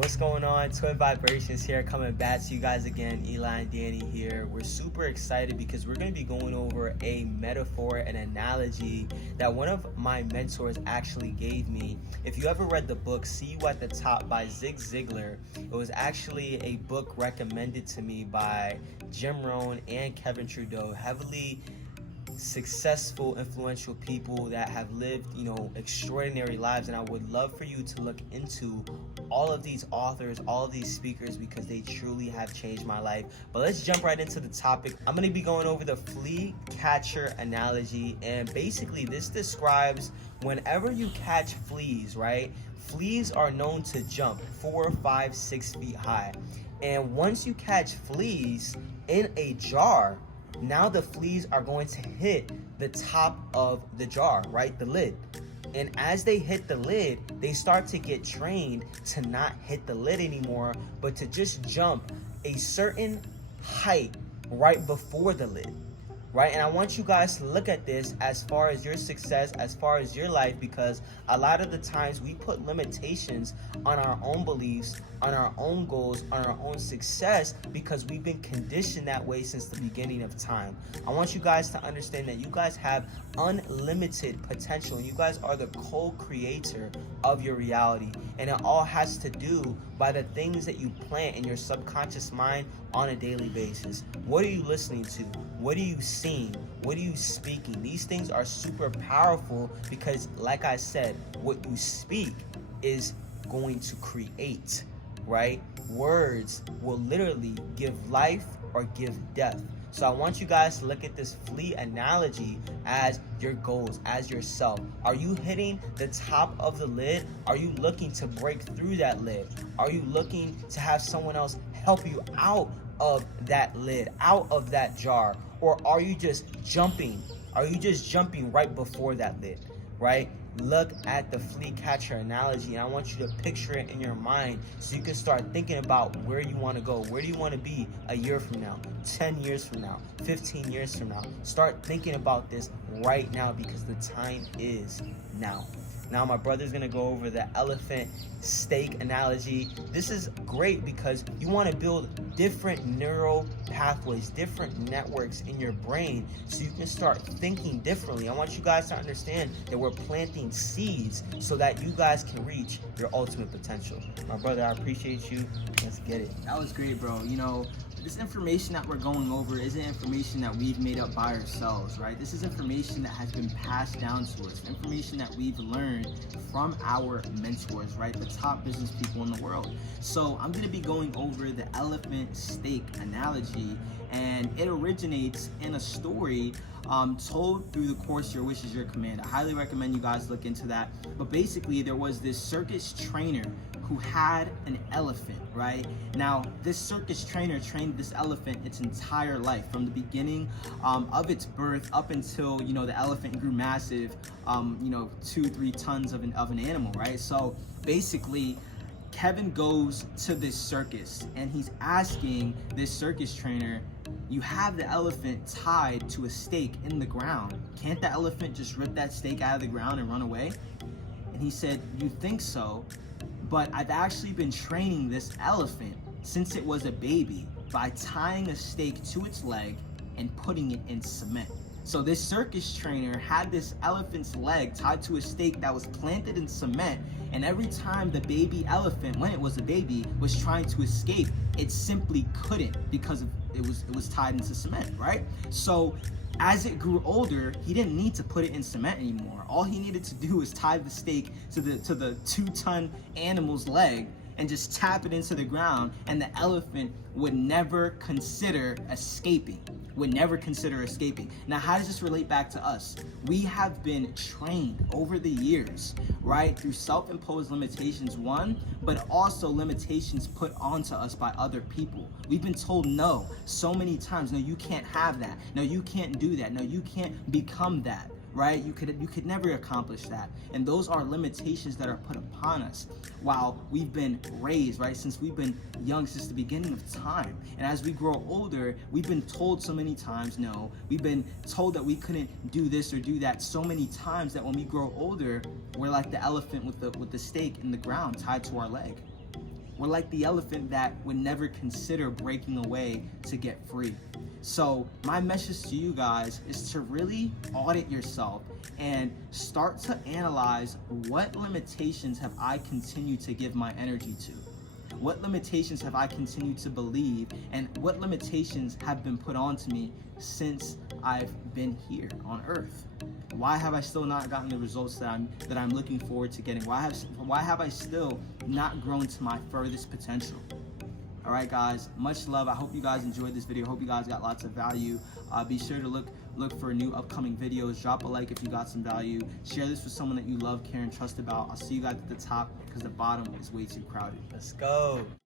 What's going on? Twin Vibrations here, coming back to you guys again. Eli and Danny here. We're super excited because we're going to be going over a metaphor, an analogy that one of my mentors actually gave me. If you ever read the book See You at the Top by Zig Ziglar, it was actually a book recommended to me by Jim Rohn and Kevin Trudeau, heavily successful, influential people that have lived, extraordinary lives. And I would love for you to look into all of these authors, all of these speakers, because they truly have changed my life. But let's jump right into the topic. I'm going to be going over the flea catcher analogy, and basically this describes whenever you catch fleas, right? Fleas are known to jump 4, 5, 6 feet high. And once you catch fleas in a jar, now the fleas are going to hit the top of the jar, right? The lid. And as they hit the lid, they start to get trained to not hit the lid anymore, but to just jump a certain height right before the lid, right? And I want you guys to look at this as far as your success, as far as your life, because a lot of the times we put limitations on our own beliefs, on our own goals, on our own success, because we've been conditioned that way since the beginning of time. I want you guys to understand that you guys have unlimited potential, and you guys are the co-creator of your reality. And it all has to do by the things that you plant in your subconscious mind on a daily basis. What are you listening to? What are you seeing? What are you speaking? These things are super powerful because, like I said, what you speak is going to create, right? Words will literally give life or give death. So I want you guys to look at this flea analogy as your goals, as yourself. Are you hitting the top of the lid? Are you looking to break through that lid? Are you looking to have someone else help you out of that lid, out of that jar? Or are you just jumping? Are you just jumping right before that lid, right? Look at the flea catcher analogy, and I want you to picture it in your mind so you can start thinking about where you want to go. Where do you want to be a year from now, 10 years from now, 15 years from now? Start thinking about this right now because the time is now. Now my brother's gonna go over the elephant steak analogy. This is great because you want to build different neural pathways, different networks in your brain so you can start thinking differently. I want you guys to understand that we're planting seeds so that you guys can reach your ultimate potential. My brother, I appreciate you. Let's get it. That was great, bro. This information that we're going over isn't information that we've made up by ourselves, right? This is information that has been passed down to us, information that we've learned from our mentors, right? The top business people in the world. So I'm going to be going over the elephant steak analogy, and it originates in a story told through the course Your Wish is Your Command. I highly recommend you guys look into that. But basically, there was this circus trainer who had an elephant, right? Now, this circus trainer trained this elephant its entire life, from the beginning of its birth up until, the elephant grew massive, 2-3 tons of an animal, right? So basically, Kevin goes to this circus and he's asking this circus trainer, you have the elephant tied to a stake in the ground. Can't the elephant just rip that stake out of the ground and run away? And he said, you think so? But I've actually been training this elephant since it was a baby by tying a stake to its leg and putting it in cement. So this circus trainer had this elephant's leg tied to a stake that was planted in cement, and every time the baby elephant, when it was a baby, was trying to escape, it simply couldn't because it was tied into cement, right? So as it grew older, he didn't need to put it in cement anymore. All he needed to do was tie the stake to the 2-ton animal's leg and just tap it into the ground, and the elephant would never consider escaping. Now, how does this relate back to us? We have been trained over the years, right, through self-imposed limitations, one, but also limitations put onto us by other people. We've been told no so many times. No, you can't have that. No, you can't do that. No, you can't become that. Right? You could never accomplish that. And those are limitations that are put upon us while we've been raised, right? Since we've been young, since the beginning of time. And as we grow older, we've been told so many times no. We've been told that we couldn't do this or do that so many times that when we grow older, we're like the elephant with the stake in the ground tied to our leg. We're like the elephant that would never consider breaking away to get free. So my message to you guys is to really audit yourself and start to analyze, what limitations have I continued to give my energy to? What limitations have I continued to believe, and what limitations have been put onto me since I've been here on earth? Why have I still not gotten the results that I'm looking forward to getting? Why have I still not grown to my furthest potential? All right, guys, much love. I hope you guys enjoyed this video. Hope you guys got lots of value. Be sure to look for new upcoming videos. Drop a like if you got some value. Share this with someone that you love, care, and trust about. I'll see you guys at the top because the bottom is way too crowded. Let's go.